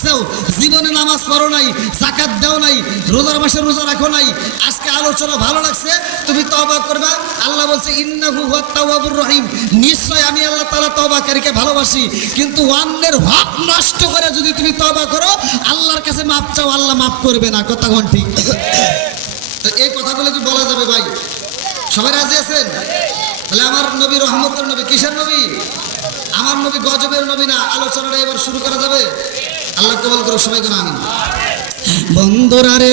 করতেছো, জীবনে নামাজ পড়ো নাই, যাকাত দাও নাই, রোজার মাসে রোজা রাখো নাই, আজকে আলোচনা ভালো লাগছে, তুমি তওবা করবা। আল্লাহ বলছে ইন্নাহু হুয়াত তাওয়াবুর রহিম, নিশ্চয় আমি আল্লাহ তাআলা তওবাকারীকে ভালোবাসি। কিন্তু অন্যের হক নষ্ট করে যদি তুমি তওবা করো, আল্লাহর কাছে মাপ চাও, আল্লাহ মাফ করবে না। কথা কোন ঠিক? তো এই কথাগুলো কি বলা যাবে ভাই? সবাই রাজি আছেন? তাহলে আমার নবী রহমতের নবী, কিসের নবী? আমার নবী গজবের নবী না। আলোচনাটা এবার শুরু করা যাবে? আল্লাহ কবুল করুক, সবাই কোন আমিন। বন্ধুরা রে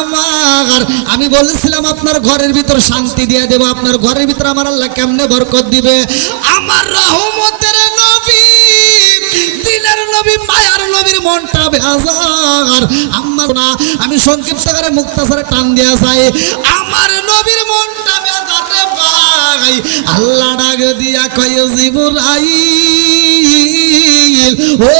আমার, আমি বলেছিলাম আপনার ঘরের ভিতর শান্তি দিয়ে দেব। আপনার ঘরের ভিতর আমার আল্লাহ কেমনে বরকত দিবে? আমার রহমতের নবী, দিনের নবী, মায়ার নবীর মনটা বেজার। আমার না, আমি সংক্ষিপ্ত করে মুক্তাসারে টান দিয়া যাই, আমার নবীর মনটা বেজার রে ভাই। আল্লাহ ডাক দিয়া কয় জিবরাইল, ও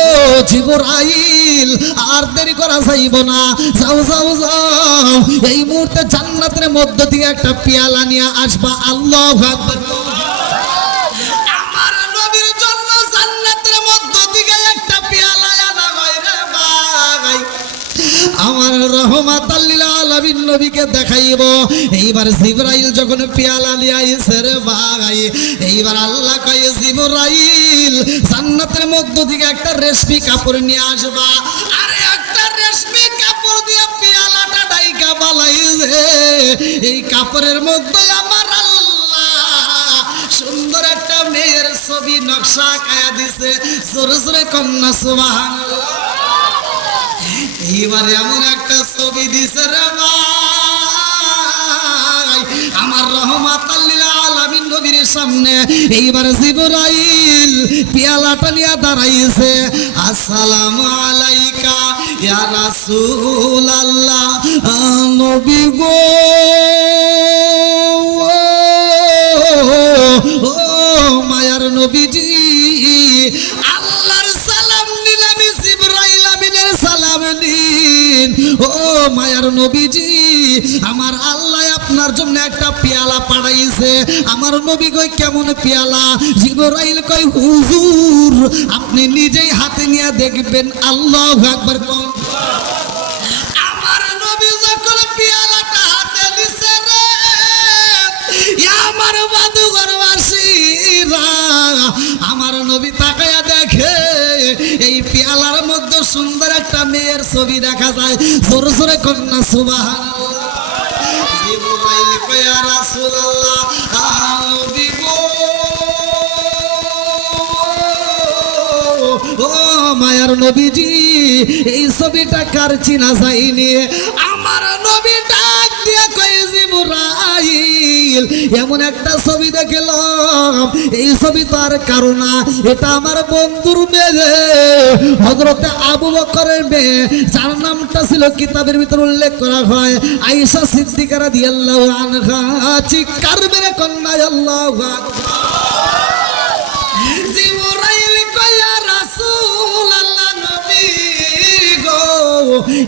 জিবরাইল, আর দেরি করা যাইব না, যাও যাও যাও, এই মুহূর্তে জান্নাতের মধ্য থেকে একটা পেয়ালা নিয়ে আসবা। আল্লাহু আকবার। আমার নবীর জন্য জান্নাতের মধ্য থেকে একটা পেয়ালা আনা হয় রে ভাই। আমার রহমাতাল লিল আলামিন নবীকে দেখাইব। এইবার জিবরাইল যখন পেয়ালা নিয়ে আইছে রে ভাই, এইবার আল্লাহ কয় জিবরাইল, জান্নাতের মধ্য থেকে একটা রেশমি কাপড় নিয়ে আসবা। আরে একটা রেশমি কাপড় দিয়ে পেয়ালাটা ডাইকা বালাইছে, এই কাপড়ের মধ্যে আমার আল্লাহ সুন্দর একটা মেয়ের ছবি নকশা আঁকায়া দিছে। জোরে জোরে কন্যা সুবহানাল্লাহ। এইবার এমন একটা ছবি দিছে রে ভাই আমার রহমাতাল লিল আলামিন নবীর সামনে। এইবার জিবরাইল পেয়ালাটা নিয়ে দাঁড়াইছে। আসসালামু আলাইকা ইয়া রাসূলুল্লাহ, নবী গো, ও মায়ার নবীজি, আল্লাহর সালাম নিলাম, জিবরাইল আমিনের সালাম নিন। ও মায়ার নবীজি, আমার আল্লাহ আপনার জন্য একটা পেয়ালা পাঠাইছে। আমার নবী কই কেমন পেয়ালা? জিবরাইল কই হুজুর আপনি নিজেই হাতে নিয়ে দেখবেন। আল্লাহু আকবার। কোন আমার নবী যখন পেয়ালাটা হাতে দিছে রে, আমার বাদুঘরবাসীরা, আমার নবী তাকায়া দেখে এই পেয়ালার মধ্যে সুন্দর একটা মেয়ের ছবি দেখা যায়। জোরে জোরে কন্যা সুবহানাল্লাহ। জিবরাইল কয় ইয়া রাসূলুল্লাহ, নবী গো, ও মায়ার নবীজি, এই ছবিটা কার চিনা যায়নি? আমার নবী ডাক দিয়া কয় জিবরাইল, এমন একটা ছবি দেখলাম, এই ছবি তো আর কারো না, এটা আমার বন্ধুর মেয়ে, হযরতে আবু বকরের মেয়ে, যার নামটা ছিল কিতাবের ভিতর উল্লেখ করা হয় আয়েশা সিদ্দিকা রাদিয়াল্লাহু আনহা। চিৎকার মেরে কন্যা আল্লাহু আকবার। জিবরাইল কয় ইয়া রাসূলুল্লাহ, নবী গো,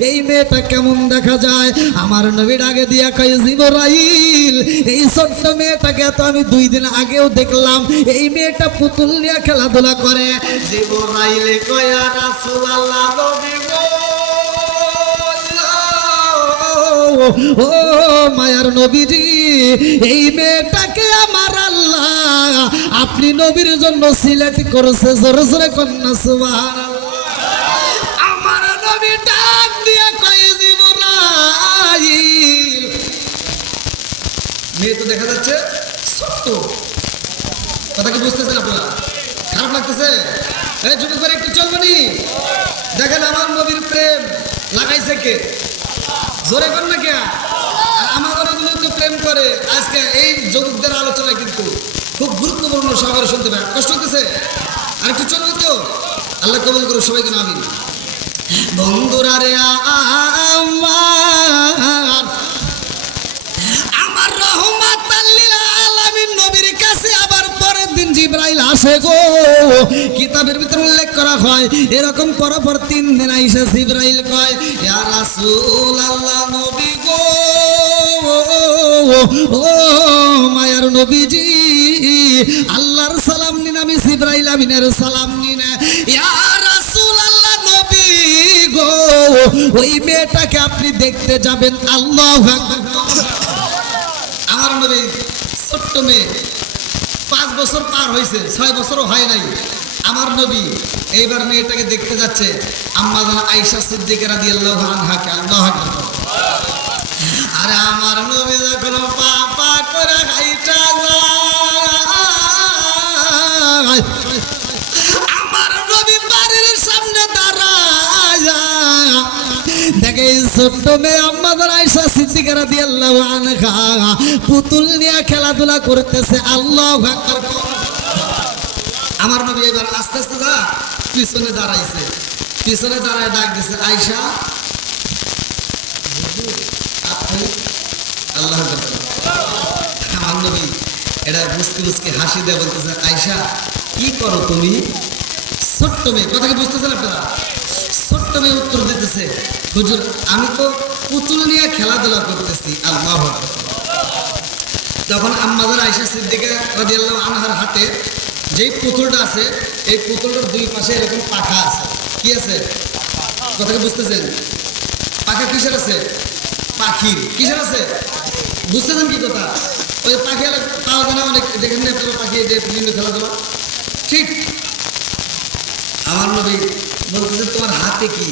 এই মেয়েটা কেমন দেখা যায়? আমার নবী ডাকে দিয়া কয় জিবরাইল, এই ছোট্ট মেয়েটাকে তো আমি 2 দিন আগেও দেখলাম, এই মেয়েটা পুতুল নিয়ে খেলাধুলা করে। জিবরাইল কয় ইয়া রাসূলুল্লাহ, নবী গো, ও মায়ার নবীজি, এই মেয়েটাকে আমার আল্লাহ আপনি নবীর জন্য সিলেক্ট করেছে। জোরে জোরে কন্যা সুবহানাল্লাহ। আমার নবী ডাক দিয়া কয় জিবরাইল, মেয়ে তো দেখা যাচ্ছে ছোট্ট, কথা কি বুঝতেছেন আপনারা? খারাপ লাগতেছে? এই যুবক করে একটু চলবেনি? দেখেন আমার নবীর প্রেম লাগাইছে কে? জোরে কর না কে? আমার তো প্রেম করে। আজকে এই যুবকদের আলোচনা কিন্তু খুব গুরুত্বপূর্ণ, সহকারে শুনতে পারে। কষ্ট হতেছে? আর একটু চলবে তো? আল্লাহ কবুল করুন, সবাইকে আমিন। বন্ধুরা রে আমার রহমাতাল লিল আলামিন নবীর কাছে আবার পরের দিন জিবরাইল আসে গো। কিতাবের ভিতর উল্লেখ করা হয় এরকম পরপর 3 দিন আইসা জিবরাইল কয় ইয়া রাসূলুল্লাহ, নবী গো, ও মায়ার নবীজি, আল্লাহর সালাম নিন, আমি জিবরাইল আমিনের সালাম নিন। ইয়া রাসূলুল্লাহ, নবী ওই মেয়েটাকে আপনি দেখতে যাবেন। আল্লাহু আকবার। আমার নবী ছোট্ট মেয়ে, 5 বছর পার হয়েছে, 6 বছরও হয় নাই। আমার নবী এইবার মেয়েটাকে দেখতে যাচ্ছে। আম্মা জান আয়েশা সিদ্দিকা রাদিয়াল্লাহু আনহাকে। আল্লাহু আকবার। আরে আমার নবী যখন পাপা করে হাইটা যায়, আমার নবী বাড়ির সামনে দাঁড়ায় দেখে ছোট্ট মেয়ে আম্মা জান আয়েশা সিদ্দিকা রাদিয়াল্লাহু আনহা পুতুল নিয়ে খেলাধুলা করতেছে। আল্লাহু আকবার। আমার নবী এবার আস্তে আস্তে পিছনে দাঁড়াইছে, পিছনে দাঁড়ায় ডাক দিছে, আয়েশা। আল্লাহ আমার নবী এটা বুঝতে বুঝতে হাসি দেয়, বলতেছে, আয়েশা কি করো তুমি? ছোট্ট মেয়ে, কথা কি বুঝতেছেন আপনারা? ছোট্ট মেয়ে উত্তর দিতেছে, হুজুর আমি তো পুতুল নিয়ে খেলাধুলা করতেছি। আল্লাহ। তখন আম্মা জান আয়েশা সিদ্দিকা রাদিয়াল্লাহু আনহার হাতে যেই পুতুলটা আছে, এই পুতুলটার 2 পাশে এরকম পাখা আছে। কি আছে? কথা কি বুঝতেছেন? পাখা কিসের আছে? পাখির। কিসের আছে? বুঝতেছেন কি কথা? ওই পাখি পাওয়া যায় না অনেক, দেখেন না আপনারা পাখি যে বিভিন্ন খেলাধুলা। ঠিক আমার নবী বলতেছে, তোমার হাতে কি?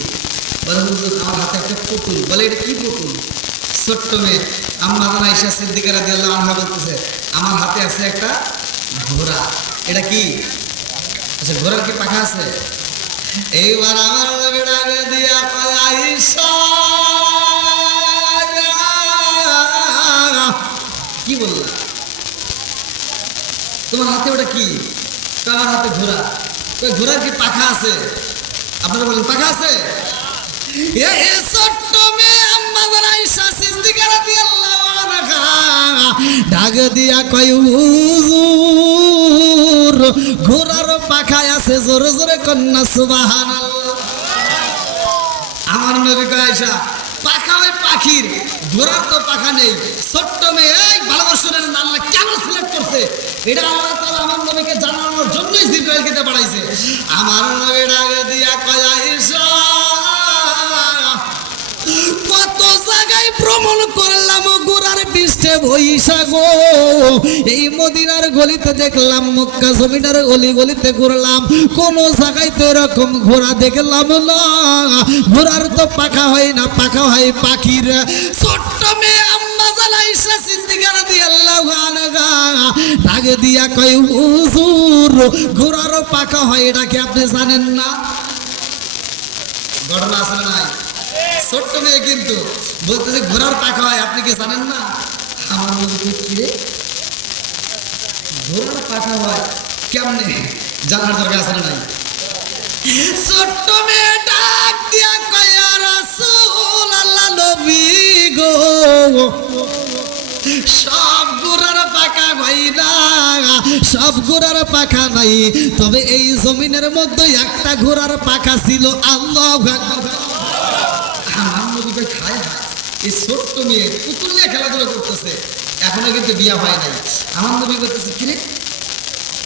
বলে আমার হাতে একটা পুতুল। বলে এটা কি পুতুল? ছোট্ট মেয়ে আম্মা জান আয়েশা সিদ্দিকা রাদিয়াল্লাহু আনহা বলতেছে, আমার হাতে আছে একটা ঘোড়া। এটা কি? আচ্ছা, ঘোড়ার কি পাখা আছে? এইবার আমার নবী ডাক দিয়া কয়, আয়েশা কি বললা? তোমার হাতে ওটা কি? আমার হাতে ঘোড়া। ঘোড়ার কি পাখা আছে? আপনারা বলেন পাখা আছে? ছোট্ট মেয়ে আম্মা জান আয়েশা সিদ্দিকা রাদিয়াল্লাহু আনহা ডাক দিয়া কয়, হুজুর ঘোড়ার পাখায় আছে। জোরে জোরে কন্যা সুবহানাল্লাহ। আমার নবী কয়, আয়েশা পাখা ওই পাখির, ঘোড়ার তো পাখা নেই। ছোট্ট মেয়ে, এই ভালোবাসা শুনেন, আল্লাহ কেন সিলেক্ট করছে এটা আল্লাহ তাআলা আমার নবীকে জানানোর জন্যই জিবরাইলকে দিয়ে পাঠাইছে। আমার নবী ডাক দিয়া কয়, আয়েশা কত জায়গায় ভ্রমণ করলাম ঘোড়ার পৃষ্ঠে বইসা গো। এই মদিনার গলিতে দেখলাম, মক্কা জমিনার গলি গলিতে ঘুরলাম, কোন জায়গায় তো এরকম ঘোড়া দেখলাম না। ঘোড়ার তো পাখা হয় না, পাখা হয় পাখির। ছোট্ট মেয়ে আম্মা জান আয়েশা সিদ্দিকা রাদিয়াল্লাহু আনহা ডাক দিয়া কয়, হুজুর ঘোড়ারও পাখা হয়, এটা কি আপনি জানেন না? ঘটনা আছে না নাই? ছোট্ট মেয়ে কিন্তু বলতেছে ঘোড়ার পাখা হয়, আপনি কি জানেন না? আমার নবী কি রে, ঘোড়ার পাখা হয় কেমনে? জানার দরকার আছে না নাই? ছোট্ট মেয়ে ডাক দিয়া কয়, ইয়া রাসূলুল্লাহ, নবী গো সব ঘোড়ার পাখা হয় না, সব ঘোড়ার পাখা নাই, তবে এই জমিনের মধ্যে একটা ঘোড়ার পাখা ছিল। আল্লাহু আকবার। আমার নবীকে খায় এই ছোট্ট মেয়ে পুতুল নিয়ে খেলাধুলা করতেছে, এখনো কিন্তু বিয়া হয় নাই। আমার নবী করতেছে, কিরে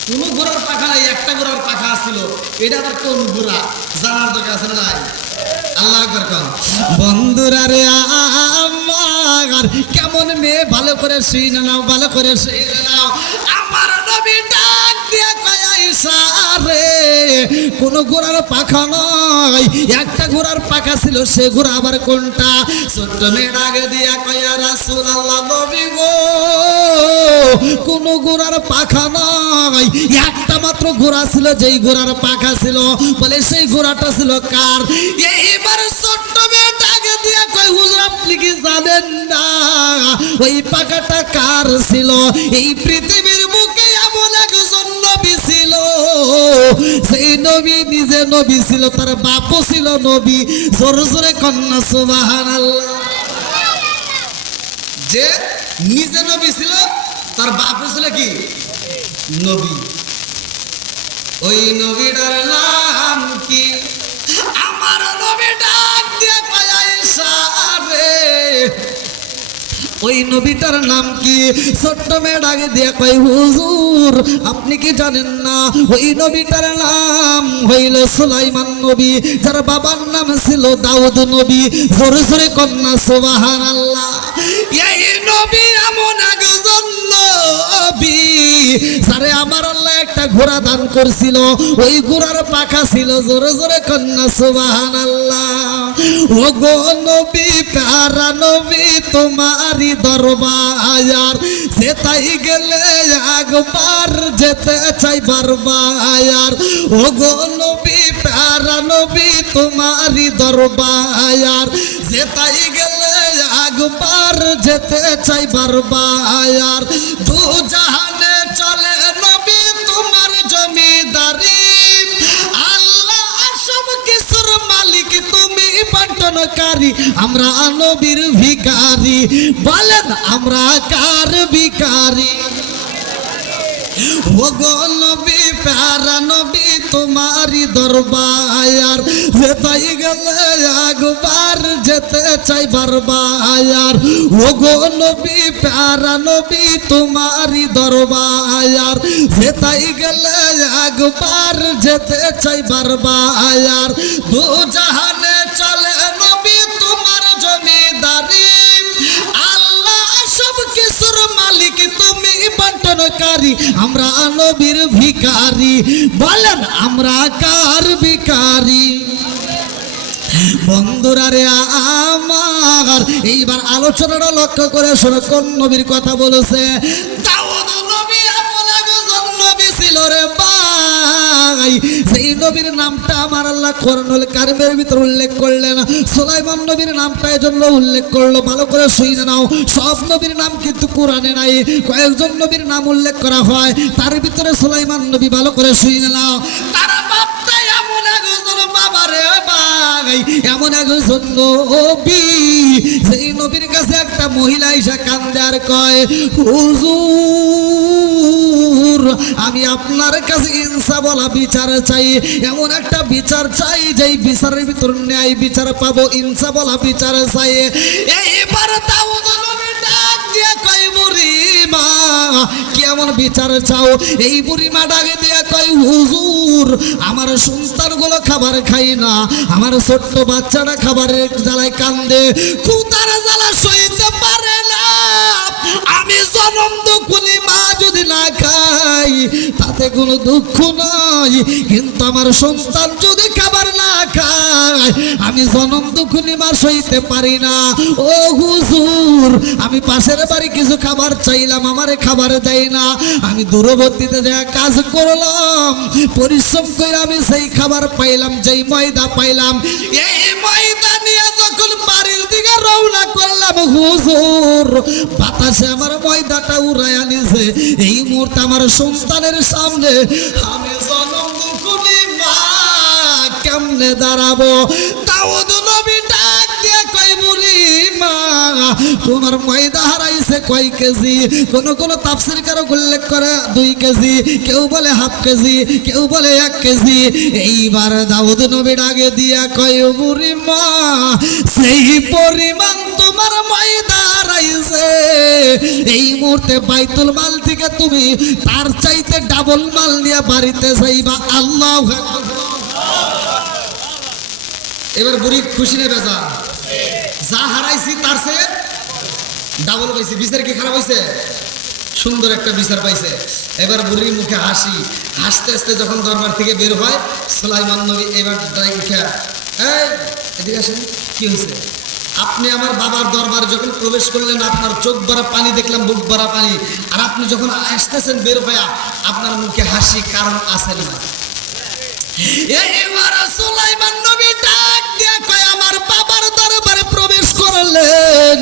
কোনো ঘোড়ার পাখা নাই, একটা ঘোড়ার পাখা ছিল, এটা আবার কোন ঘোড়া? জানার দরকার আছে না নাই? আল্লাহ আকবার। বন্ধুরা রে আমার কেমন মেয়ে, ভালো করে শুনে নাও, ভালো করে শুনে নাও। আমার নবী ডাক দিয়া কয়, আয়েশা রে কোন ঘোড়ার পাখা নয়, একটা ঘোড়ার পাখা ছিল, সে ঘোড়া আবার কোনটা? ছোট্ট মেয়ে ডাক দিয়া কয়, ইয়া রাসূলুল্লাহ, নবী গো কোন ঘোড়ার পাখা নয়, একটা মাত্র ঘোড়া ছিল, যেই ঘোড়ার পাখা ছিল, বলে সেই ঘোড়াটা ছিল কার? এবার ছোট্ট মেয়ে ডাক দিয়া কয়, হুজুর আপনি কি জানেন না ওই পাখাটা কার ছিল? এই পৃথিবীর বুকে এমন একজন নবী ছিল, সেই নবী নিজে নবী ছিল, তার বাপও ছিল নবী। জোরে জোরে কন্যা সুবহানাল্লাহ। যে নিজে নবী ছিল, তার বাপও ছিল কি নবী। ওই নবীটার নাম কি? আমার নবী ডাক দিয়ে কয়, আয়েশা রে ওই নবীটার নাম কি? ছোট্ট মেয়ে ডাকে দিয়ে কয় হুজুর আপনি কি জানেন না ওই নবীটার নাম হইল সুলাইমান নবী, যার বাবার নাম ছিল দাউদ নবী। জোরে জোরে কন্যা সুবহানাল্লাহ। এই নবী এমন একজন নবী যারে আমার আল্লাহ একটা ঘোড়া দান করছিল, ওই ঘোড়ার পাখা ছিল। জোরে জোরে কন্যা সুবহানাল্লাহ। ও গো নবী প্যারা নবী তোমারই দরবার, যেতাই গেলে একবার যেতে চাই বারবার। ও গো নবী প্যারা নবী তোমারই দরবার, যেতাই গেলে একবার যেতে চাই বারবার। দু জাহানে চলে নবী তোমার জমিদারি, আল্লাহ সব কিছুর মালিক তুমি বন্টনকারী। আমরা নবীর ভিখারি, বলেন আমরা কার ভিখারি? ও গো নবী প্যারা নবী তোমারই দরবার, যেতাই গেলে একবার যেতে চাই বারবার। ও গো নবী প্যারা নবী তোমারই দরবার, যেতাই গেলে একবার যেতে চাই বারবার। দু জাহানে চলে নবী তোমার জমিদারি, আল্লাহ সব কিছুর মালিক তুমি বন্টনকারী। আমরা নবীর ভিখারি, বলেন আমরা কার ভিখারি? বন্ধুরা রে আমার, এইবার আলোচনাটা লক্ষ্য করে শোনো কোন নবীর কথা বলেছে। দাউদ নবী এমন একজন নবী ছিল রে ভাই, সেই নবীর নামটা আমার আল্লাহ কোরআনুল কারীমের ভিতর উল্লেখ করলেন। সুলাইমান নবীর নামটা এজন্য উল্লেখ করলো, ভালো করে শুনে নাও। সব নবীর নাম কিন্তু কোরআনে নাই, কয়েকজন নবীর নাম উল্লেখ করা হয়, তার ভিতরে সুলাইমান নবী। ভালো করে শুনে নাও। তার বাপটা এমন একজন বাবা রে ভাই, এমন একজন নবী, সেই নবীর কাছে একটা মহিলা এসে কান্দে আর কয় হুজুর আমি আপনার কাছে ইনসাফ বলা বিচার চাই, এমন একটা বিচার চাই যেই বিচারের ভিতর ন্যায় বিচার পাবো, ইনসাফ বলা বিচার চাই। এইবার দাউদ নবী ডাক দিয়ে কয় বুড়িমা কেমন বিচার চাও? এই বুড়িমা ডাকে দিয়ে কয় হুজুর আমার সন্তানগুলো খাবার খাই না, আমার ছোট্ট বাচ্চাটা খাবারের জ্বালায় কান্দে, ক্ষুধার জ্বালা সইতে পারে না। আমি জনম দুঃখী মা যদি না খাই তাতে কোনো দুঃখ নাই, কিন্তু আমার সন্তান যদি খাবার না খায় আমি জনম দুঃখী মা সইতে পারি না। ও হুজুর আমি পাশের বাড়ি কিছু খাবার চাইলাম, আমারে খাবার দেয় না, আমি দূরবর্তীতে যা কাজ করলাম পরিশ্রম করে আমি সেই খাবার পাইলাম, যেই ময়দা পাইলাম, এই ময়দা নিয়ে যখন বাড়ির দিকে রওনা করলাম হুজুর বাতাসে আমার ময়দাটা উড়ায় আনিছে। এই মুহূর্তে আমার সন্তানের সামনে আমি জনম দুঃখী মা কেমনে দাঁড়াবো? দাউদ নবী ডাক দিয়ে কয় বুড়িমা তোমার ময়দা হারাইছে কয় কেজি? কোন কোন তাফসীরকারক উল্লেখ করে 2 কেজি, কেউ বলে হাফ কেজি, কেউ বলে 1 কেজি। এইবার দাউদ নবী ডাকে দিয়া কয় বুড়িমা সেই পরিমাণ তোমার ময়দা হারাইছে, এই মুহূর্তে বাইতুল মাল থেকে তুমি তার চাইতে ডাবল মাল নিয়ে বাড়িতে যাইবা। আল্লাহু আকবার। এবার বুড়ি খুশি নেই বেজা, যা হারাইছি তার চেয়ে ডাবল পাইছি। বিচার কি খারাপ হয়েছে? সুন্দর একটা বিচার পাইছে। এবার বুড়ির মুখে হাসি, হাসতে হাসতে যখন দরবার থেকে বের হয় সুলাইমান নবী এবার এদিকে আসেন, কি হয়েছে? আপনি আমার বাবার দরবারে যখন প্রবেশ করলেন আপনার চোখ ভরা পানি দেখলাম, বুক ভরা পানি, আর আপনি যখন আসতেছেন বের হয়ে আপনার মুখে হাসি, কারণ আছে না? এইবার সুলাইমান নবী ডাক দিয়ে কয় আমার বাবার দরবারে প্রবেশ করলেন,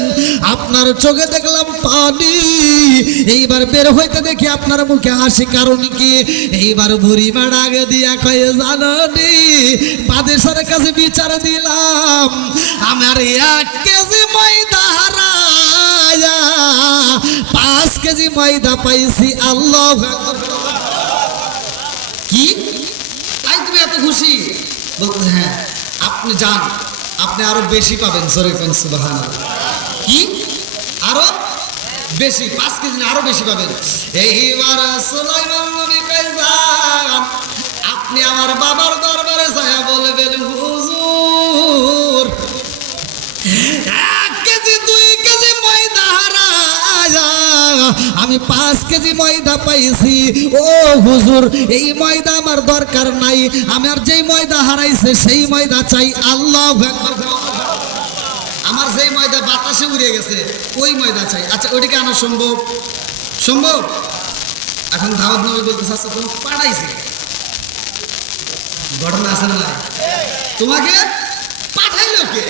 আপনার চোখে দেখলাম পানি, এইবার বের হইতে দেখি আপনার মুখে হাসি, কারণ কি? এইবার বুড়িমা ডাক দিয়া কয় জানি বাদেশের কাছে বিচার দিলাম, আমার 1 কেজি ময়দা হারায়া 5 কেজি ময়দা পাইছি। আল্লাহু আকবার। কি তাই তুমি এত খুশি? বলতে হ্যাঁ, আপনি যান, আপনি আরো বেশি পাবেন। জোরে কোন সুবহানাল্লাহ। কি আরো বেশি, 5 কেজি না আরো বেশি পাবেন। এইবার সুলাইমান নবী কয় যান, আপনি আমার বাবার দরবারে যায় বলবেন হুজুর 1 কেজি 2 কেজি ময়দা হারায়া আমি 5 কেজি ময়দা পাইছি। ও হুজুর, এই ময়দা আমার দরকার নাই, আমার যেই ময়দা হারাইছে সেই ময়দা চাই। আল্লাহু আকবার। আমার যেই ময়দা বাতাসে উড়ে গেছে ওই ময়দা চাই। আচ্ছা, ওইটাকে আনা সম্ভব? সম্ভব। এখন দাউদ নবী বলতেছে আচ্ছা তোমাকে পাঠাইছে, ঘটনা আছে না? তোমাকে পাঠাইলো কে?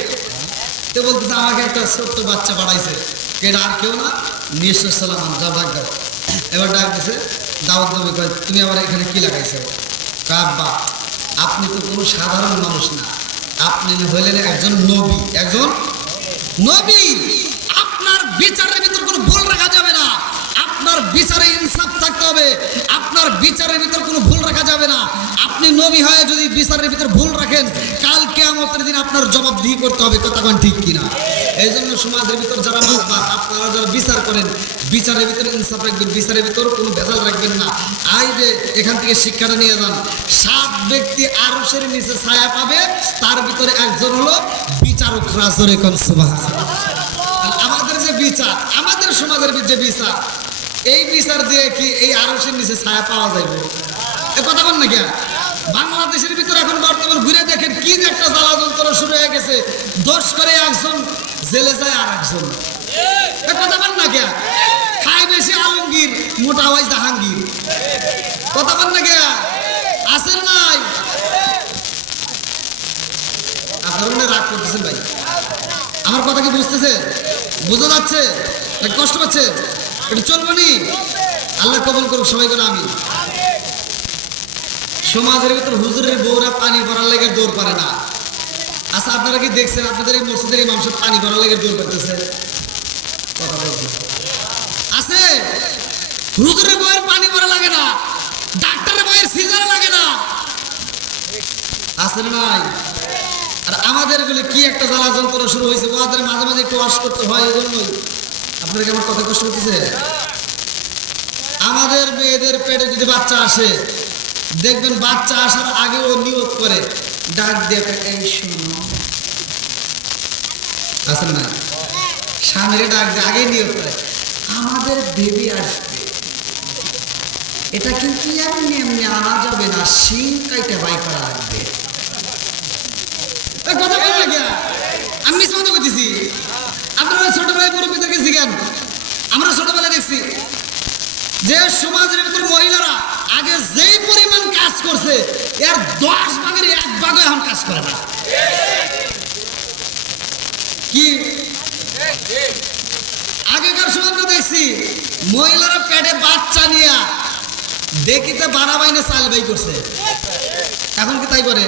তো বলতেছে আমাকে একটা ছোট্ট বাচ্চা পাঠাইছে। কেডা? আর কেউ না, নিশ্চয় সালাম, যাও ডাক দাও। এবার ডাক দিছে। দাউদ নবী কয় তুমি আবার এখানে কি লাগাইছো? আব্বা, আপনি তো কোনো সাধারণ মানুষ না, আপনি হইলেন একজন নবী। একজন নবী। আপনার বিচারের ভিতর কোনো ভুল রাখা যাবে না, আপনার বিচারে ইনসাফ থাকতে হবে, আপনার বিচারের ভিতর কোনো ভুল রাখা যাবে না। আপনি নবী হয়ে যদি বিচারের ভিতর ভুল রাখেন, কাল কিয়ামতের দিন আপনার জবাবদিহি করতে হবে। কথা কোন ঠিক কিনা? এই জন্য সমাজের ভিতর যারা মাতবার, আপনারা যারা বিচার করেন, বিচারের ভিতর ইনসাফ রাখবেন, বিচারের ভিতর কোনো ভেজাল রাখবেন না। আই যে এখান থেকে শিক্ষাটা নিয়ে যান, 7 ব্যক্তি আরশের নিচে ছায়া পাবে, তার ভিতরে একজন হলো বিচারক। রাজরে কোন সুবহানাল্লাহ। আমাদের যে বিচার, আমাদের সমাজের যে বিচার, এই বিচার দিয়ে কি এই আরশের নিচে ছায়া পাওয়া যাবে? এ কথা বল না কেন? বাংলাদেশের ভিতরে এখন বর্তমান ঘুরে দেখেন কি যে একটা জ্বালা যন্ত্রণা শুরু হয়ে গেছে। দোষ করে একজন, জেলে যায় আর একজন। এ কথা বল না কেন? খায় বেশি আলমগীর, মোটা হয় জাহাঙ্গীর। কথা বল না কেন? আসেন নাই? আপনারা মনে রাগ করতেছেন ভাই? আমার কথা কি বুঝতেছে? বোঝা যাচ্ছে? কষ্ট পাচ্ছে? এটা চলবো নি? আল্লাহ কবুল করুক সবাই করে। আমি সমাজের ভিতর হুজুরের বউরা পানি ভরার লেগে দৌড় পারে না। আচ্ছা, আপনারা কি দেখছেন আপনাদের এই মসজিদের এই মানুষের পানি ভরার লেগে দৌড় করতেছে? কথা বলছে আছে? হুজুরের বউয়ের পানি ভরা লাগে না, ডাক্তারের বউয়ের সিজার লাগে না। আছে না নাই? আর আমাদের গুলো কি একটা জ্বালা যন্ত্রণা শুরু হয়েছে। ওদের মাঝে মাঝে একটু ওয়াশ করতে হয়। এই জন্যই আপনাদেরকে আমার কথা কষ্ট হতেছে। আমাদের মেয়েদের পেটে যদি বাচ্চা আসে, দেখবেন বাচ্চা আসার আগে ও নিয়ত করে ডাক দিয়ে এই শোনো, আসেন না, স্বামীরে ডাক দিয়ে আগে নিয়ত করে আমাদের বেবি আসবে। এটা কিন্তু এমনি এমনি আনা যাবে না, শিং কাইটা বাই করা লাগবে। কথা বলে না কেন? আমি মিস মতো করতেছি। আপনারা ছোটবেলায় মুরব্বীদেরকে শিখেন। আমরা ছোটবেলায় দেখছি যে সমাজের ভিতর মহিলারা আগে যেই পরিমাণ কাজ করছে, এর 10 ভাগের 1 ভাগও এখন কাজ করে না। কি আগেকার সময় তো দেখছি মহিলারা পেটে বাচ্চা নিয়ে দেখিতে বাড়াবাইনে চালবাই করছে। এখন কি তাই করে?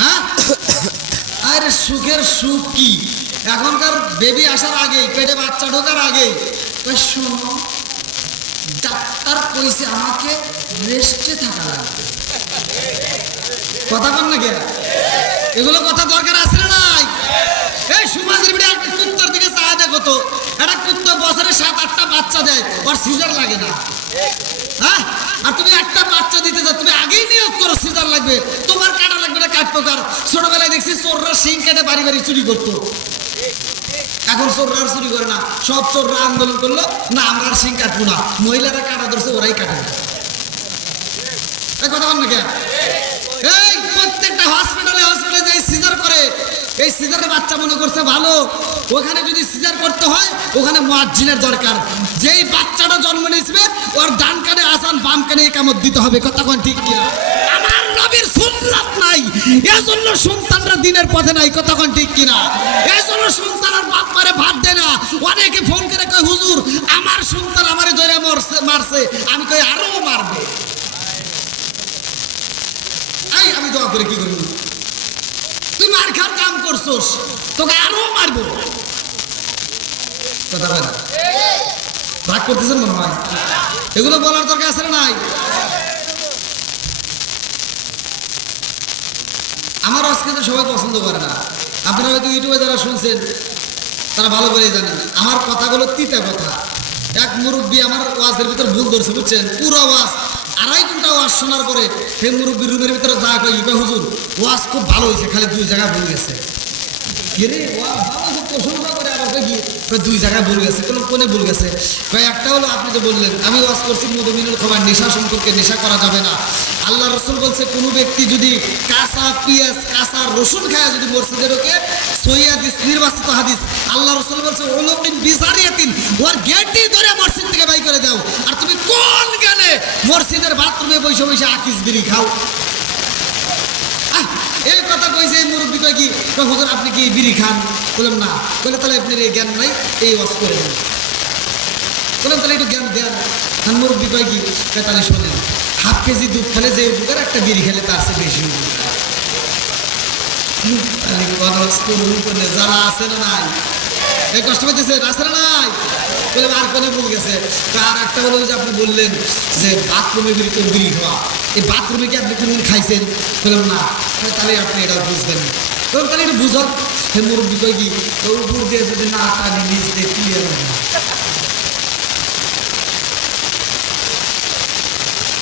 হ্যাঁ, আরে সুখের সুখ কি? এখনকার বেবি আসার আগে, পেটে বাচ্চা ঢোকার আগে শোনো, ডাক্তার কইছে আমাকে রেস্টে থাকা লাগবে। কথা বল না কেন? এগুলো কথা দরকার আছে না নাই? এই সমাজের ভিতরে একটা কুত্তার দিকে চায় দেখো তো, একটা কুত্তা বছরে 7-8টা বাচ্চা দেয়, ওর সিজার লাগে না। হ্যাঁ, আর তুমি একটা বাচ্চা দিতে যাও, তুমি আগেই নিয়োগ করো সিজার লাগবে, তোমার কাটা লাগবে না কাটবো কার। ছোটবেলায় দেখছি চোররা শিং কেটে বাড়ি বাড়ি চুরি করতো। এখন চোররা আর চুরি করে না, সব চোররা আন্দোলন করলো না আমরা আর শিং কাটবো না, মহিলারা কাটা ধরছে ওরাই কাটে না। কথা বল না কেন? এই প্রত্যেকটা হসপিটালে যে সিজার করে, এই সিজারের বাচ্চা মনে করছে ভালো, ওখানে যদি সিজার করতে হয় ওখানে মুয়াজ্জিনের দরকার। যেই বাচ্চাটা জন্ম নিয়েছে ওর ডান কানে আজান, বাম কানে ইকামত দিতে হবে। কথা কোন ঠিক কিনা? আমার নবীর সুন্নাত নাই, এজন্য সন্তানরা দিনের পথে নাই। কথা কোন ঠিক কিনা? এজন্য সন্তান আর বাপ মারে ভাত দেয় না। অনেকে ফোন করে কয় হুজুর আমার সন্তান আমারে ধরে মারছে। আমি কই আরো মারবে। আমি দোয়া করে কি করবো? তুই মার খার কাম করছোস, তোকে আরো মারবো। কথা বলে রাগ করতেছেন মনে হয়? এগুলো বলার দরকার আছে না নাই? আমার আজকে তো সবাই পছন্দ করে না। আপনারা হয়তো ইউটিউবে যারা শুনছেন তারা ভালো করেই জানেন আমার কথাগুলো তিতা কথা। এক মুরব্বী আমার ওয়াজের ভিতর ভুল ধরছে বুঝছেন, পুরো ওয়াজ 2.5 ঘন্টা ওয়াজ শোনার পরে সেই মুরব্বী রুমের ভিতরে যা কই হুজুর ওয়াজ খুব ভালো হয়েছে, খালি 2 জায়গায় ভুল গেছে। কিরে ওয়াজ ভালো হয়েছে প্রশংসা করে আবার কি 2 জায়গায় ভুল গেছে, কোনে ভুল গেছে? একটা হলো আপনি যে বললেন আমি ওয়াজ করছি মধুমিনুল খাবার নেশা সম্পর্কে, নেশা করা যাবে না। আল্লাহ রসুল বলছে কোনো ব্যক্তি যদি কাঁচা পেঁয়াজ কাঁচা রসুন খায় যদি মসজিদে ঢোকে, সহিহ হাদিস নির্বাচিত হাদিস, আল্লাহ রসুল বলছে ওলুমিন বিজারিয়াতিন, ওর গেটই ধরে মসজিদ থেকে বাই করে দাও। আর তুমি কোন জ্ঞানে মসজিদের বাথরুমে বসে বসে আকিস বিড়ি খাও? এই কথা কইছে এই মুরব্বী, কয় কি হুজুর আপনি কি বিড়ি খান? বললাম না। বলে তাহলে আপনার এই জ্ঞান নাই, এই ওয়াজ করে দেন। বললাম তাহলে একটু জ্ঞান দেন। আর মুরব্বী কয় কি তাহলে শোনেন, 1/2 কেজি দুধ খেলে যে উপকার একটা বিড়ি খেলে তার চেয়ে বেশি উপকার। যারা আছে না নাই এই কষ্ট পাইতেছে, আছে না নাই? বলে আর কোনে ভুল গেছে? আর একটা বলে যে আপনি বললেন যে বাথরুমে বিড়ি খাওয়া, এই বাথরুমে কি আপনি কোনদিন খাইছেন? বললাম না। তাহলে আপনি এটা বুঝবেন না। বললাম তাহলে একটু বুঝন। সে মুরব্বী কয় কি উপর দিয়ে যদি না টানি নিচ দিয়ে ক্লিয়ার হবে না।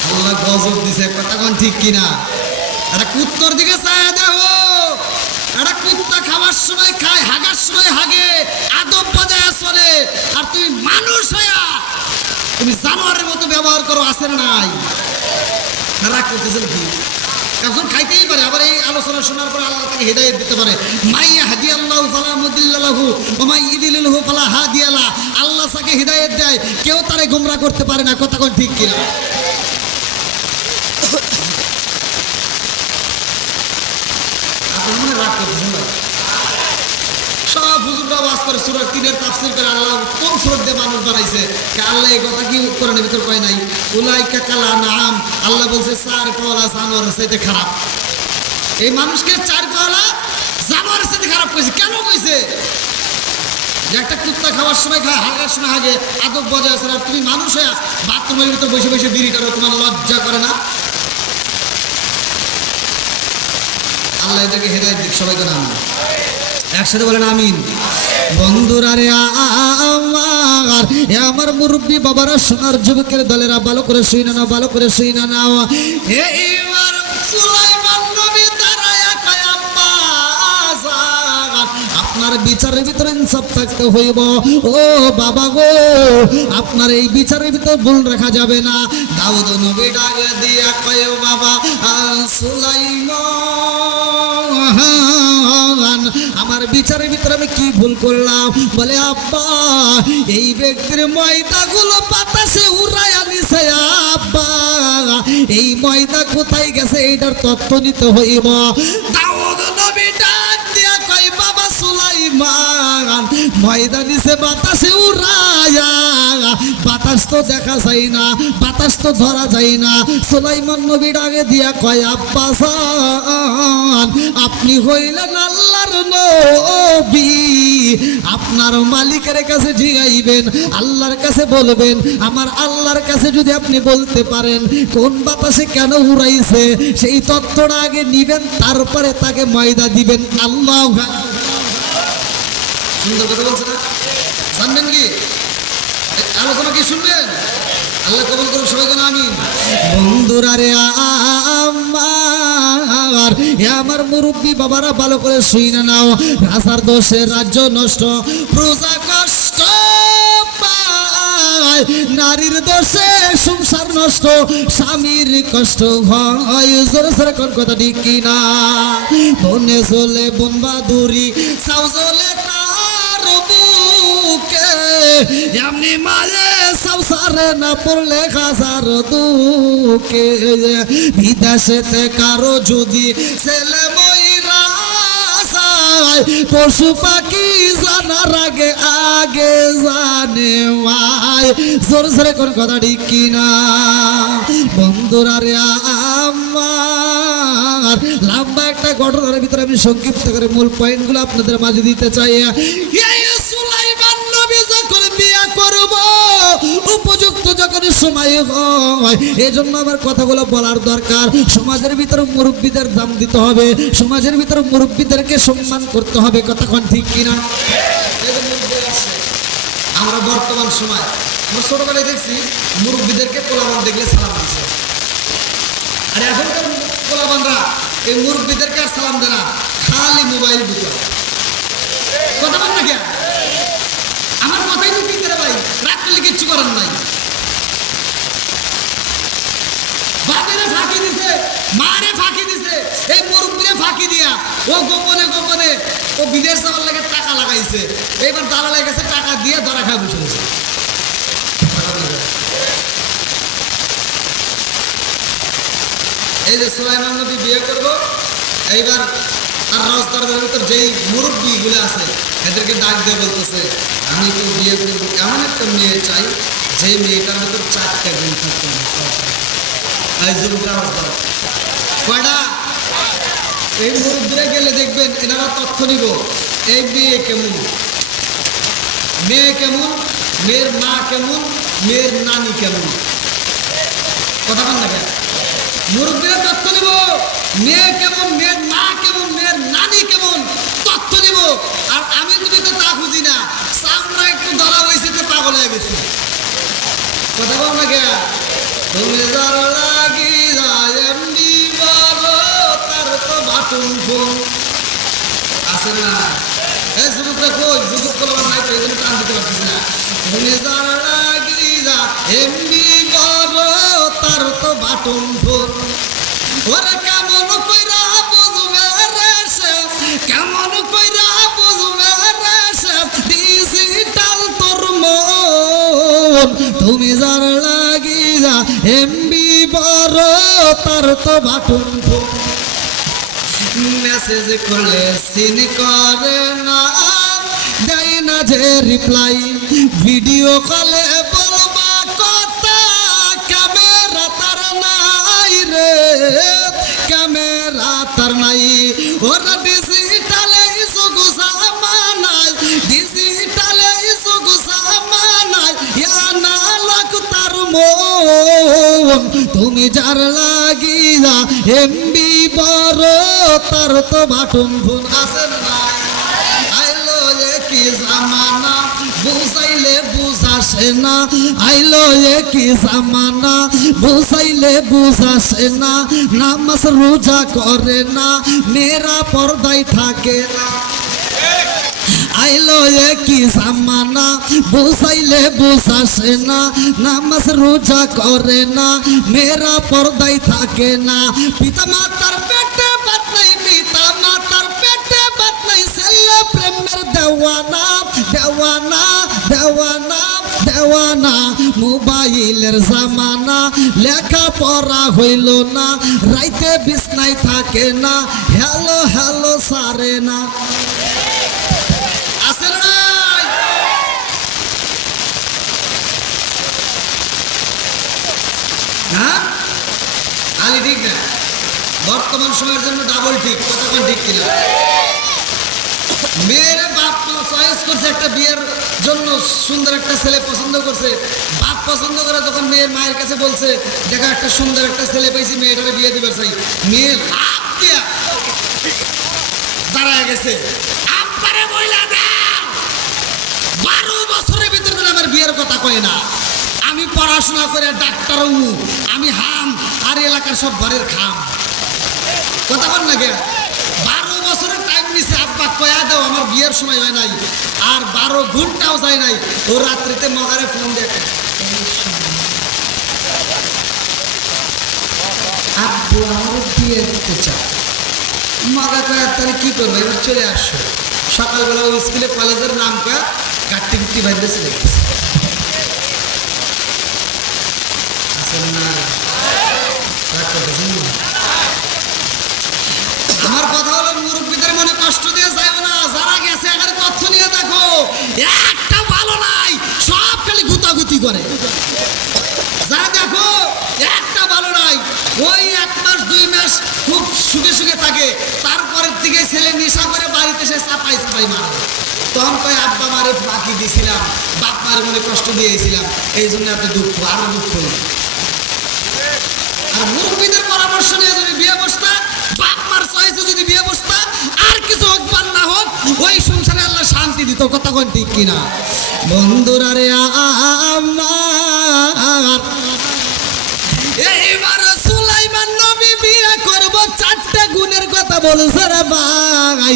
আল্লাহ গজব দিছে, কথা কোন ঠিক কিনা? একটা কুত্তর দিকে চায় দেখো, একটা কুত্তা খাওয়ার সময় খায়, হাগার সময় হাগে, আদব বজায় চলে, আর তুমি মানুষ হইয়া তুমি জানোয়ারের মতো ব্যবহার করো, আছে না নাই? রাগ করতেছেন কি? একজন খাইতেই পারে, আবার এই আলোচনা শোনার পরে আল্লাহ তাকে হিদায়াত দিতে পারে। মাইয়া হাদিয়াল্লাহু ফালা মুদিল্লা লাহু ওয়া মাই ইউদিলিলহু ফালা হাদিয়া লা। আল্লাহ তাকে হিদায়াত দেয়, কেউ তারে গোমরা করতে পারে না, কথা কোন ঠিক কিনা? রাগ করতেছেন সব হুজুররা ওয়াজ করে, সূরা 3-এর তাফসীর করে। আল্লাহ উত্তম সুরত দিয়ে মানুষ বানাইছে। আল্লাহ এই কথা কি কোরআনের ভিতর কয় নাই? উলাইকা কাল আনআম, আল্লাহ বলছে 4 পাওয়ালা জানোয়ারের চাইতে খারাপ। এই মানুষকে 4 পাওয়ালা জানোয়ারের চাইতে খারাপ কইছে। কেন কইছে? যে একটা কুত্তা খাওয়ার সময় খায়, হাগার সময় হাগে, আদব বজায় আছে। আর তুমি মানুষ হয়ে বাথরুমের ভিতর বসে বসে বিড়ি করো, তোমার লজ্জা করে না? আল্লাহ এদেরকে হেদায়েত দিক, সবাই তো আমিন, একসাথে বলেন আমিন। বন্ধুরা রে আমার মুরব্বী বাবারা, সোনার যুবকের দলেরা, ভালো করে শুই না, ভালো করে শুই না। এইবার সুলাইমান নবী দাঁড়ায়া কয় আম্মা আপনার বিচারের ভিতরে ইনসাফ থাকতে হইব। ও বাবা গো, আপনার এই বিচারের ভিতরে ভুল রাখা যাবে না। দাউদ নবী ডাক দিয়া কয় বাবা সুলাইমান, আমার বিচারের ভিতরে আমি কি ভুল করলাম? বলে আব্বা এই ব্যক্তির ময়দাগুলো বাতাসে উড়াইয়া নিছে। আব্বা এই ময়দা কোথায় গেছে এইটার তথ্য নিতে হইব। দাউদ নবী ডাক দিয়া কয় বাবা সুলাইমান, ময়দা নিছে বাতাসে উড়াইয়া, বাতাস তো দেখা যায় না, বাতাস তো ধরা যায় না। সুলাইমান নবী ডাকে দিয়া কয় আব্বা জান, আপনি হইলেন আল্লাহর নবী, আপনার মালিকের কাছে জিগাইবেন, আল্লাহর কাছে বলবেন। আমার আল্লাহর কাছে যদি আপনি বলতে পারেন কোন বাতাসে কেন উড়াইছে, সেই তথ্যটা আগে নিবেন, তারপরে তাকে ময়দা দিবেন। আল্লাহ সুন্দর কথা বলছে না? জানবেন কি আলোচনা কি শুনবেন? আল্লাহ কবুল করুন, সবাই যেন আমিন। বন্ধুরা রে আমার মুরব্বী বাবারা, ভালো করে শুই না নাও। রাজার দোষে রাজ্য নষ্ট, প্রজা কষ্ট পায়, নারীর দোষে সংসার নষ্ট, স্বামীর কষ্ট হয়। জোরে কোন কথা ঠিক কিনা? বনে চলে বন বাদুরি, সাউ চলে তার বুকে, এমনি মায়ে সংসারে না পড়লে হাজার দুঃখে। বিদেশেতে কারো যদি ছেলে ময়রা যায়, পশু পাখি জানার আগে আগে জানে মায়। জোরে জোরে কোন কথা ঠিক কিনা? বন্ধুরা রে আমার লম্বা একটা ঘটনার ভিতরে আমি সংক্ষিপ্ত করে মূল পয়েন্টগুলো আপনাদের মাঝে দিতে চাই। সুলাইমান নবী যখন বিয়ে করব, উপযুক্ত যখন সময় হয়, এই জন্য আমার কথাগুলো বলার দরকার। সমাজের ভিতরে মুরব্বীদের দাম দিতে হবে, সমাজের ভিতরে মুরব্বীদেরকে সম্মান করতে হবে, কথা কোন ঠিক কিনা? আমরা বর্তমান সময় আমরা ছোটবেলায় দেখছি মুরব্বীদেরকে পোলাপান দেখলে সালাম দিচ্ছে, আর এখনকার পোলাপানরা এই মুরব্বীদেরকে আর সালাম দেয় না, খালি মোবাইল বুঝে কথা বল না কে আমার কথাই তো কি করে ভাই, রাগ করলে কিচ্ছু করার নাই। বাপেরে ফাঁকি দিছে, মারে ফাঁকি দিছে, এই মুরব্বীরে ফাঁকি দিয়া ও গোপনে গোপনে ও বিদেশ যাওয়ার লাগে টাকা লাগাইছে, এইবার দালালের কাছে টাকা দিয়ে ধরা খায় বসে গেছে। এই যে সুলাইমান নবী বিয়ে করব, এইবার তার রাজদরবারের ভিতর যেই মুরব্বীগুলো আছে এদেরকে ডাক দিয়ে বলতেছে, আমি তো বিয়ে করবো এমন একটা মেয়ে চাই যেই মেয়েটার ভিতর 4টা গুণ থাকতে কয়টা। এই মুরব্বীরা গেলে দেখবেন এনারা তথ্য নিব, এই মেয়ে কেমন, মেয়ে কেমন, মেয়ের মা কেমন, মেয়ের নানি কেমন, কথা বল না কেন। মুরব্বীরা তথ্য নিব, মেয়ে কেমন, মেয়ের মা কেমন, মেয়ের নানি কেমন, তথ্য নিব। আর আমি তুমি তো তা খুঁজি না, চামড়া একটু ধরা হয়েছে তো পাগল হয়ে গেছে, কথা বল না কেন। তুমি যার লাগি যায় এমনি বলো তার তো বাটুন ফোন আছে না, এই যুবকরা কই, যুবক বলবার নাই তো এই জন্য টান দিতে পারতেছি না। তুমি যার লাগি যা এমনি বলো তার তো বাটুন ফোন, ওরে কেমন কইরা বুঝবে রে সে, কেমন কইরা বুঝবে রে সে ডিজিটাল তোর মন। তুমি যার লাগি যা এমবি বড় তার তো বাটুন ফোন, মেসেজ করলে সিন করে না, দেয় না যে রিপ্লাই, ভিডিও কলে বলবা কথা ক্যামেরা তার নাই রে, ক্যামেরা তার নাই। ওরা ডিজিটালে ইসুগু সামানায়, ডিজিটালে ইসুগু সামানায়, ইয়ানা লাখ তার মন। তুমি যার লাগিয়া এমবি বড় তার তো বাটুন ফোন আছে না। আইলো কি জামানা বুঝাইলে বুঝাসে না, আইলো কি জামানা বুঝাইলে বুঝাসে না, নামাজ রোজা করে না, মেয়েরা পর্দায় থাকে না। আইলো কি জামানা বুঝাইলে বুঝাসে না, নামাজ রোজা করে না, মেয়েরা পর্দায় থাকে না। পিতা মাতার পেটে বাত নাই, পিতা মাতার পেটে বাত নাই, ছেলে প্রেমের দেওয়ানা, দেওয়ানা, দেওয়ানা, দেওয়ানা। মোবাইলের জামানা, লেখা পড়া হইল না, রাইতে বিছনায় থাকে না, হ্যালো হ্যালো সারে না। আসেন নাই হ্যাঁ আলি ঠিক না, বর্তমান সময়ের জন্য ডাবল ঠিক, কতক্ষণ ঠিক কিনা। মেয়ের বাপ চয়েস করছে একটা বিয়ের জন্য, সুন্দর একটা ছেলে পছন্দ করছে, বাপ পছন্দ করে যখন মেয়ের মায়ের কাছে বলছে দেখা একটা সুন্দর একটা ছেলে পেয়েছি, মেয়েটারে বিয়ে দিবার চাই, মেয়ে লাভ দিয়া দাঁড়ায় গেছে, আব্বারে বইলা দাও 12 বছরের ভিতরে আমার বিয়ের কথা কয় না, আমি পড়াশোনা করে ডাক্তার হবো, আমি হাম আর এলাকার সব ঘরের খাম, কথা বল না কে। 12 বছরের টাইম নিছে, আব্বা কয়া দাও আমার বিয়ের সময় হয় নাই, আর 12 ঘন্টাও যায় নাই, ও রাত্রিতে মগারে ফোন দেখে, আব্বু আমার বিয়ে দিতে চায়, মগা কয়া তাহলে কি করবো, এবার চলে আসছো। সকালবেলা ওই স্কুলে কলেজের নাম কয়া কাট্টি কুট্টি বাইরে চলে গেছে। আমার কথা হলো মুরব্বীদের মনে কষ্ট দিয়ে যাইব না, যারা গেছে এখানে তথ্য নিয়ে দেখো, একটা ভালো নাই, সব খালি গুতাগুতি করে। যারা দেখো একটা ভালো নাই, ওই 1 মাস 2 মাস খুব সুখে সুখে থাকে, তারপরের দিকে ছেলে নেশা করে বাড়িতে সে চাপাই চাপাই মারে, তখন কয় আব্বা মারে ফাঁকি দিয়েছিলাম, বাপ মারে মনে কষ্ট দিয়েছিলাম, এই জন্য এত দুঃখ, আরো দুঃখ। আর মুরব্বীদের পরামর্শ নিয়ে যদি বিয়ে বসতা, বাপ মার চয়েসে যদি বিয়ে বসতা, আর কিছু হোক বা না হোক, ওই সংসারে আল্লাহ শান্তি দিত, কথা কোন ঠিক কিনা। বন্ধুরা রে আমার, এইবার সুলাইমান নবী বিয়ে করব, চারটে গুণের কথা বলছে রে ভাই।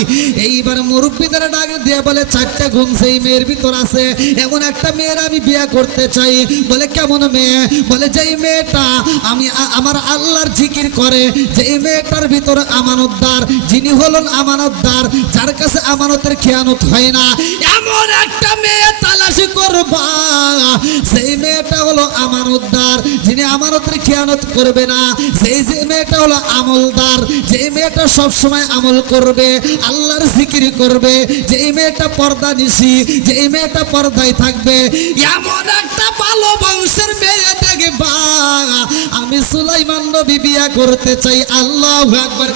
এইবার মুরব্বীদের ডাক দিয়ে বলে চারটে গুণ সেই মেয়ের ভিতর আছে, এমন একটা মেয়ের আমি বিয়ে করতে চাই। বলে কেমন মেয়ে? বলে যেই মেয়েটা আমি আমার আল্লাহর জিকির করে, যেই মেয়েটার ভিতর আমানতদার, যিনি হলেন আমানতদার, যার কাছে আমানতের খেয়ানত হয় না, এমন একটা মেয়ে তালাশি করবা। সেই মেয়েটা হলো আমানতদার, যিনি আমানতের খেয়ানত করবে না। সেই যে মেয়েটা হলো আমলদার, যে মেয়েটা সব সময় আমল করবে, আল্লাহর জিকির করবে, যে মেয়েটা পর্দা নিশি, যে মেয়েটা পর্দায় থাকবে, এমন একটা ভালো বংশের মেয়ে দেখবা আমি সুলাইমান নবী বিয়ে করতে চাই। আল্লাহু আকবার।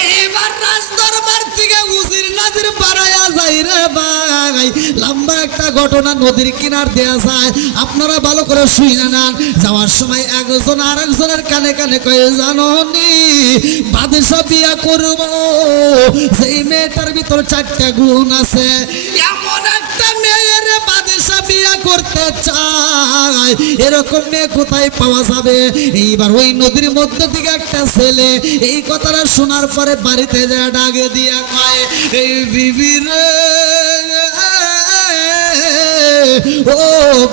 এইবার রাজ দরবার থেকে উজির নাজির বাড়ায়া যায় রে ভাই। লম্বা একটা ঘটনা নদীর কিনার দেয়া যায়, আপনারা ভালো করে শুনে নেন। যাওয়ার সময় একজন আর একজনের কানে কানে কয়ে, জানো নি বাদশা বিয়া করব, সেই মেয়েটার ভিতর চারটা গুণ আছে, এমন একটা মেয়ের বাদশা বিয়া করতে চায়, এরকম মেয়ে কোথায় পাওয়া যাবে? এইবার ওই নদীর মধ্য থেকে একটা ছেলে এই কথাটা শোনার পরে বাড়িতে যা ডাকে দিয়া কয়, এই বিবি রে, ও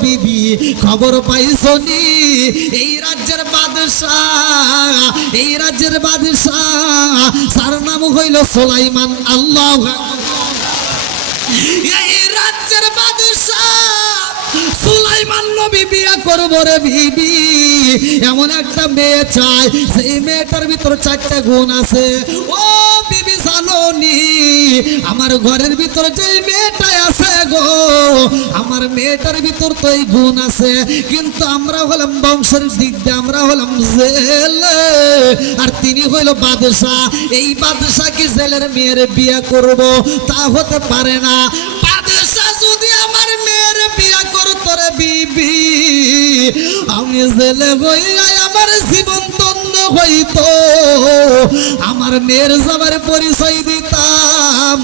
বিবি খবর পাইছনি? এই রাজ্যের বাদশাহ, এই রাজ্যের বাদশাহ, তার নাম হইল সুলাইমান। আল্লাহু আকবার। এই রাজ্যের বাদশাহ সুলাইমান নবী বিয়া করব রে বিবি, এমন একটা মেয়ে চাই, সেই মেয়েটার ভিতর চারটা গুণ আছে। ও বিবি জানো নি আমার ঘরের ভিতর যে মেয়েটা আছে গো, আমার মেয়েটার ভিতর তো এই গুণ আছে, কিন্তু আমরা হলাম বংশের দিক দিয়ে আমরা হলাম জেলে, আর তিনি হইল বাদশাহ। এই বাদশাহ কি জেলের মেয়ের বিয়া করব? তা হতে পারে না। বাদশাহ যদি আমার মেয়ের বিয়া করতো রে বিবি, আমি জেলে হইয়া আমার জীবন ধন্য হইতো, আমার মেয়ের জামার পরিচয় দিতাম।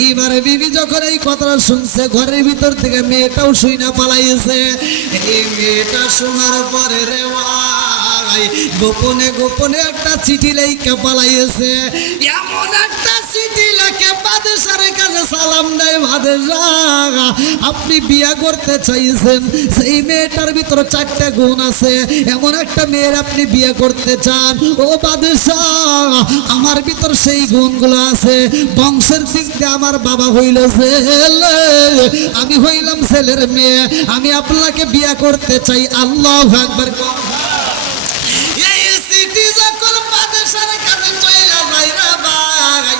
এইবার বিবি যখন এই কথাটা শুনছে, ঘরের ভিতর থেকে মেয়েটাও শুই না পালাইছে। এই মেয়েটা শোনার পরে রে ভাই গোপনে গোপনে একটা চিঠি লেখা পালাইছে। এমন একটা চিঠি লেখে বাদশার কাছে সালাম দেয়, বাদশাহ আপনি বিয়া করতে চাইছেন, সেই মেয়েটার ভিতর চারটা গুণ আছে, এমন একটা মেয়ের আপনি বিয়ে করতে চান। ও বাদশাহ আমার ভিতর সেই গুণগুলো আছে, বংশের দিক দিয়ে আমার বাবা হইল ছেলে, আমি হইলাম ছেলের মেয়ে, আমি আপনাকে বিয়ে করতে চাই। আল্লাহু আকবার। এই চিঠি যখন বাদশার কাছে চইলা যায় রে ভাই,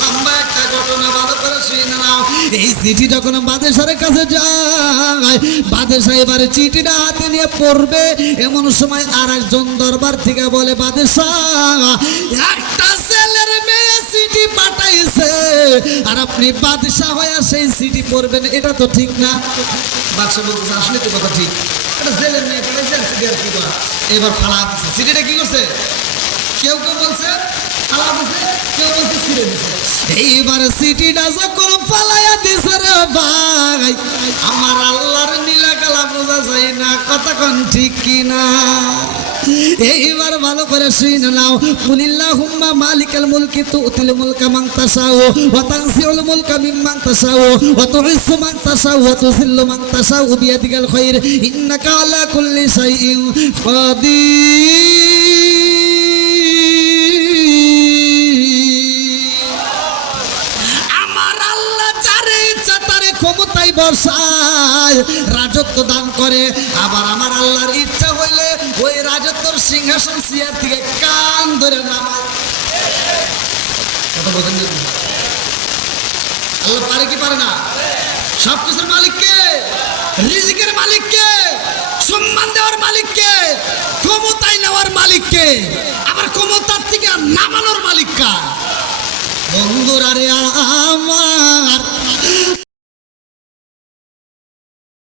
লম্বা একটা ঘটনা ভালো করে শুনে নাও। এই চিঠি যখন বাদশার কাছে যায়, বাদশাহ এবারে চিঠিটা হাতে নিয়ে পড়বে, এমন সময় আর একজন দরবার থেকে বলে, বাদশাহ একটা ছেলের মেয়ে চিঠি পাঠাইছে, আর আপনি বাদশাহ হয়ে সেই চিঠি পড়বেন, এটা তো ঠিক না। বাদশাহ বলতেছে, আসলে তো কথা ঠিক, এটা ছেলের মেয়ে পাঠাইছে, চিঠি আর কি করা। এবার ফালা দিচ্ছে। চিঠিটা কি করছে? কেউ কেউ বলছে ফালা দিছে, কেউ বলছে ছিঁড়ে দিছে। এইবার চিঠিটা যখন ফালাইয়া দিছে রে ভাই, আমার আল্লাহর নীলা কালা বোঝা যায় না, কথা কোন ঠিক কিনা? এইবার ভালো করে শুনে নাও। কুলিল্লাহুম্মা মালিকাল মুলকি তুতিল মুলকা মান তাশাউ ওয়া তানসিউল মুলকা মিম্মান তাশাউ ওয়া তুইজ্জু মান তাশাউ ওয়া তুযিল্লু মান তাশাউ বিয়াদিকাল খায়র ইন্নাকা আলা কুল্লি শাইইন কাদির। আমার আল্লাহ যারে ইচ্ছা তারে ক্ষমতায় বসায়, রাজত্ব দান করে। আবার আমার আল্লাহর ইচ্ছা হইলে ওই রাজত্বর সিংহাসন চেয়ার থেকে কান ধরে নামায়। কথা বলেন না? আল্লাহ পারে কি পারে না? সব কিছুর মালিক কে? রিজিকের মালিক কে? সম্মান দেওয়ার মালিক কে? ক্ষমতায় নেওয়ার মালিক কে? আবার ক্ষমতার থেকে নামানোর মালিক কা? বন্ধুরা রে আমার,